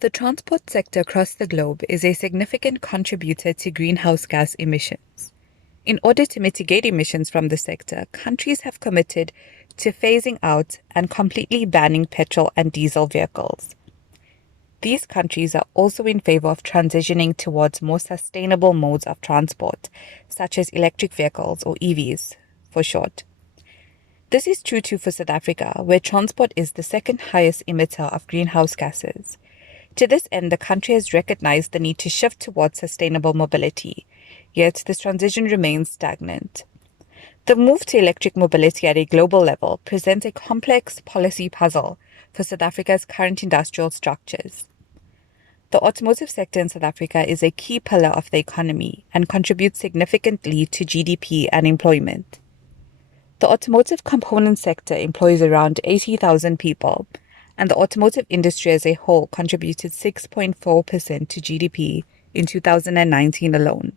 The transport sector across the globe is a significant contributor to greenhouse gas emissions. In order to mitigate emissions from the sector, countries have committed to phasing out and completely banning petrol and diesel vehicles. These countries are also in favor of transitioning towards more sustainable modes of transport, such as electric vehicles or EVs for short. This is true too for South Africa, where transport is the second highest emitter of greenhouse gases. To this end, the country has recognized the need to shift towards sustainable mobility, yet this transition remains stagnant. The move to electric mobility at a global level presents a complex policy puzzle for South Africa's current industrial structures. The automotive sector in South Africa is a key pillar of the economy and contributes significantly to GDP and employment. The automotive component sector employs around 80,000 people, and the automotive industry as a whole contributed 6.4% to GDP in 2019 alone.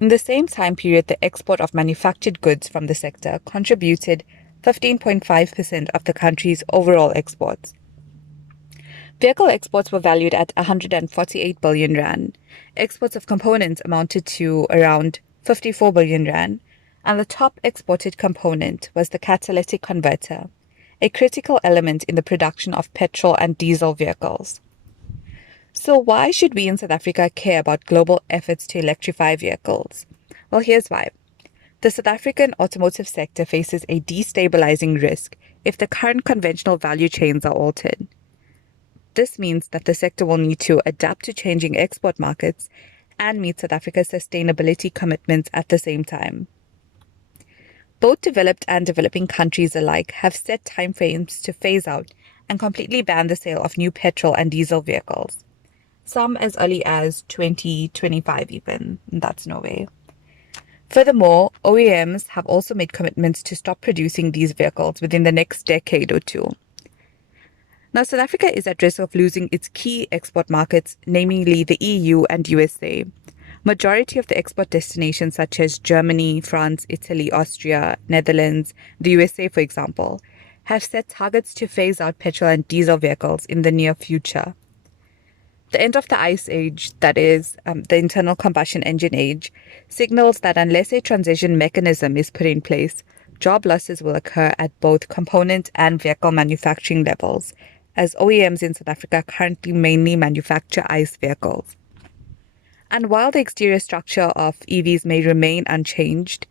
In the same time period, the export of manufactured goods from the sector contributed 15.5% of the country's overall exports. Vehicle exports were valued at 148 billion rand. Exports of components amounted to around 54 billion rand, and the top exported component was the catalytic converter, a critical element in the production of petrol and diesel vehicles. So why should we in South Africa care about global efforts to electrify vehicles? Well, here's why. The South African automotive sector faces a destabilizing risk if the current conventional value chains are altered. This means that the sector will need to adapt to changing export markets and meet South Africa's sustainability commitments at the same time. Both developed and developing countries alike have set timeframes to phase out and completely ban the sale of new petrol and diesel vehicles. Some as early as 2025 even, that's Norway. Furthermore, OEMs have also made commitments to stop producing these vehicles within the next decade or two. Now, South Africa is at risk of losing its key export markets, namely the EU and USA. Majority of the export destinations such as Germany, France, Italy, Austria, Netherlands, the USA, for example, have set targets to phase out petrol and diesel vehicles in the near future. The end of the ICE age, that is, the internal combustion engine age, signals that unless a transition mechanism is put in place, job losses will occur at both component and vehicle manufacturing levels, as OEMs in South Africa currently mainly manufacture ICE vehicles. And while the exterior structure of EVs may remain unchanged,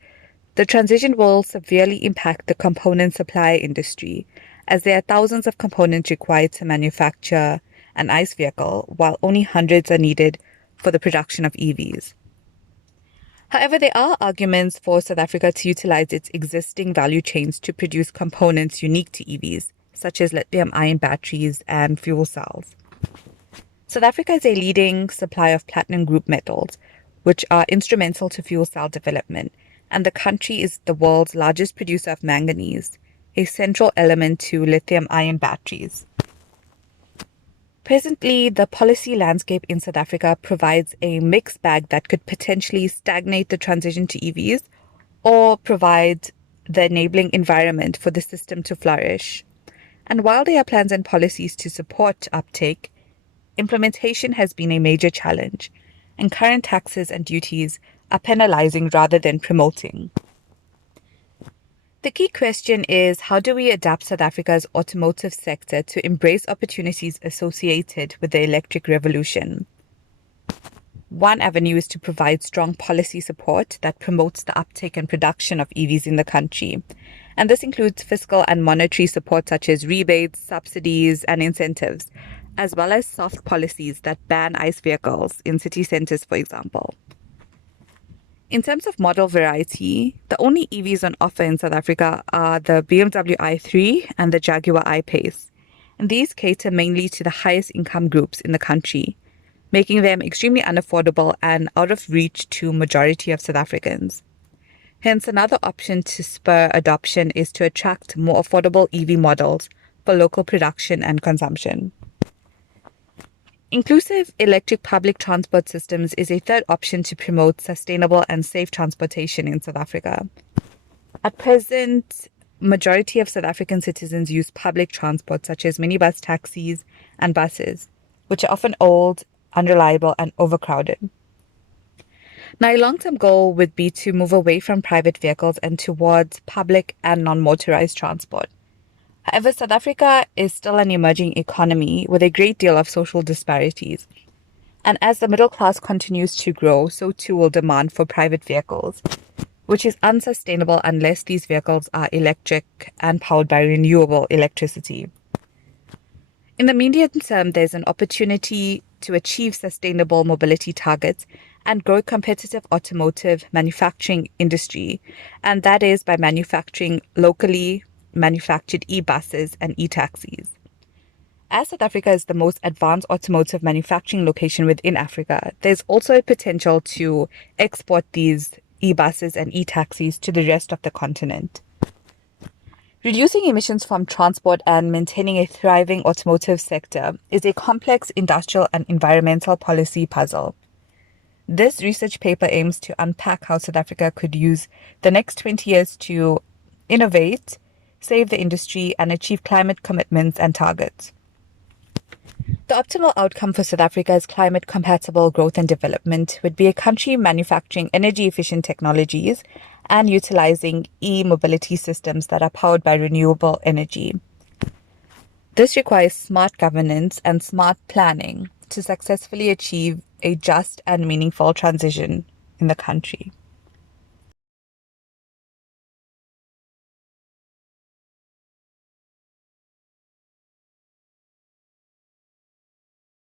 the transition will severely impact the component supply industry, as there are thousands of components required to manufacture an ICE vehicle, while only hundreds are needed for the production of EVs. However, there are arguments for South Africa to utilize its existing value chains to produce components unique to EVs, such as lithium-ion batteries and fuel cells. South Africa is a leading supplier of platinum group metals, which are instrumental to fuel cell development, and the country is the world's largest producer of manganese, a central element to lithium-ion batteries. Presently, the policy landscape in South Africa provides a mixed bag that could potentially stagnate the transition to EVs or provide the enabling environment for the system to flourish. And while there are plans and policies to support uptake, implementation has been a major challenge, and current taxes and duties are penalizing rather than promoting. The key question is, how do we adapt South Africa's automotive sector to embrace opportunities associated with the electric revolution? One avenue is to provide strong policy support that promotes the uptake and production of EVs in the country. And this includes fiscal and monetary support such as rebates, subsidies, and incentives, as well as soft policies that ban ICE vehicles in city centers, for example. In terms of model variety, the only EVs on offer in South Africa are the BMW i3 and the Jaguar I-Pace, and these cater mainly to the highest income groups in the country, making them extremely unaffordable and out of reach to majority of South Africans. Hence, another option to spur adoption is to attract more affordable EV models for local production and consumption. Inclusive electric public transport systems is a third option to promote sustainable and safe transportation in South Africa. At present, majority of South African citizens use public transport such as minibus taxis and buses, which are often old, unreliable, and overcrowded. Now, a long-term goal would be to move away from private vehicles and towards public and non-motorized transport. However, South Africa is still an emerging economy with a great deal of social disparities. And as the middle class continues to grow, so too will demand for private vehicles, which is unsustainable unless these vehicles are electric and powered by renewable electricity. In the medium term, there's an opportunity to achieve sustainable mobility targets and grow competitive automotive manufacturing industry, and that is by manufacturing locally manufactured e-buses and e-taxis. As South Africa is the most advanced automotive manufacturing location within Africa, there's also a potential to export these e-buses and e-taxis to the rest of the continent. Reducing emissions from transport and maintaining a thriving automotive sector is a complex industrial and environmental policy puzzle. This research paper aims to unpack how South Africa could use the next 20 years to innovate, save the industry, and achieve climate commitments and targets. The optimal outcome for South Africa's climate-compatible growth and development would be a country manufacturing energy-efficient technologies and utilizing e-mobility systems that are powered by renewable energy. This requires smart governance and smart planning to successfully achieve a just and meaningful transition in the country.